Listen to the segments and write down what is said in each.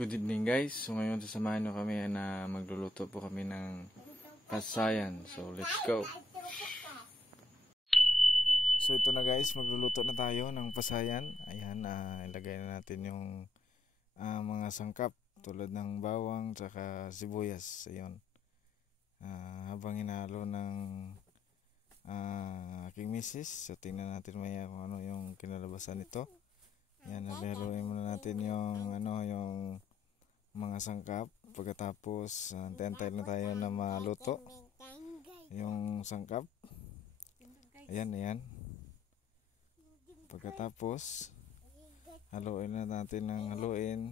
Good evening guys. So ngayon sasamahan nyo kami na magluluto po kami ng pasayan. So let's go. So ito na guys, magluluto na tayo ng pasayan. Ayan, ilagay na natin yung mga sangkap tulad ng bawang tsaka sibuyas. Ayun. Habang hinalo ng aking misis. So tingnan natin maya kung ano yung kinalabasan nito. Yan, haluin muna natin yung yung mga sangkap. Pagkatapos antay-antay na tayo na maluto yung sangkap. Ayan. Pagkatapos haluin na natin ng haluin.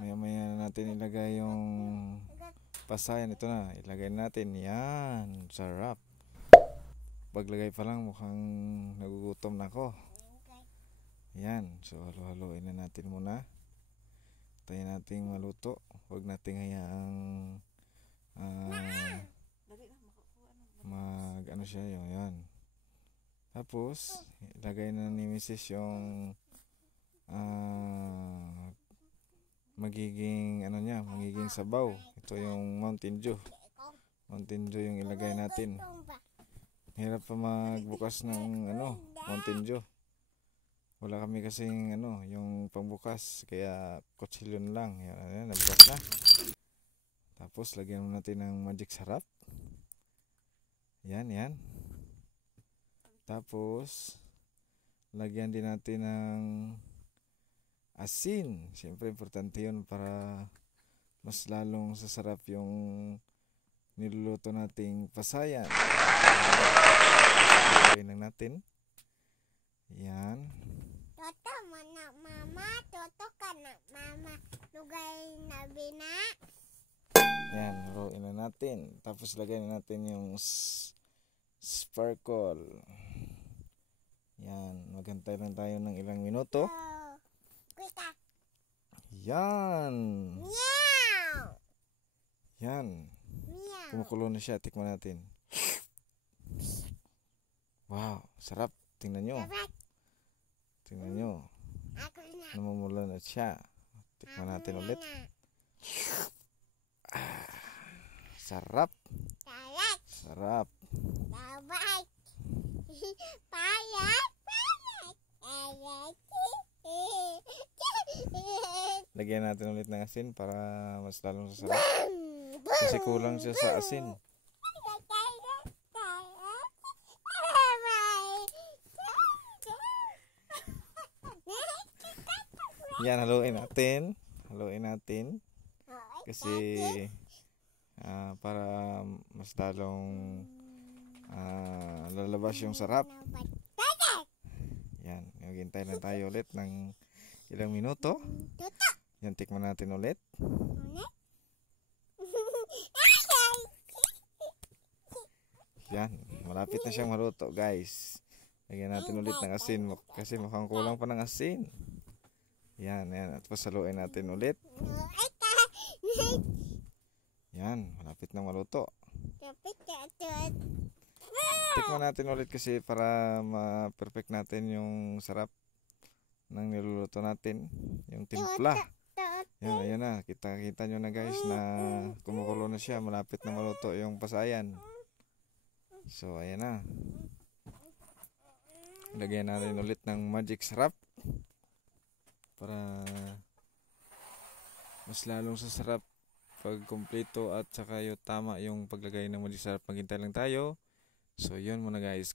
Maya-maya natin ilagay yung pasayan. Ito na, ilagay natin. Yan, sarap. Paglagay pa lang mukhang nagugutom na ako. Yan, so halo-haloin na natin muna. Tayo nating maluto. Huwag nating hayaang siya yun. Yan. Tapos ilagay na ni Mrs. yung magiging magiging sabaw. Ito yung Mountain Dew yung ilagay natin. Hirap pa magbukas ng Mountain Dew. Wala kami kasing yung pangbukas, kaya kutsilyo lang. Yan, nabukas na. Tapos lagyan natin ng magic sarap. Yan. Tapos lagyan din natin ng asin. Siyempre importante yun para mas lalong sasarap yung niluluto nating pasayan. Lagyan lang natin. Yan. Toto mana mama, toto kana mama, lugay na bina. Yan, haluin na natin. Tapos lagyan na natin yung sparkle. Yan, maghantay lang tayo ng ilang minuto. Kuita. Yan. Meow. Yan. Meow. Kumukulo na siya, tikman natin. Wow, sarap. Tingnan nyo. Tingnan nyo. Namumula na siya. Tikman natin ulit. Sarap. Sarap. Lagyan natin ulit ng asin para mas lalong sasarap. Kasi kulang siya sa asin. Yan, haluin natin. Kasi para mas lalong lalabas yung sarap. Yan, maghintay lang tayo ulit ng ilang minuto. Yan, tikman natin ulit. Yan, malapit na siyang maluto guys. Lagyan natin ulit ng asin kasi mukhang kulang pa ng asin. Yan. At pasaluin natin ulit. Yan, malapit na maluto. Tikman natin ulit kasi para ma-perfect natin yung sarap ng niluluto natin. Yung timpla. Yan, ayan na. Kita nyo na guys na kumukulo na siya. Malapit na maluto yung pasayan. So, ayan na. Lagyan natin ulit ng magic sarap. Para mas lalong sasarap pag kumpleto at saka yung tama yung paglagay ng magic sarap. Maghintay lang tayo. So yun muna guys.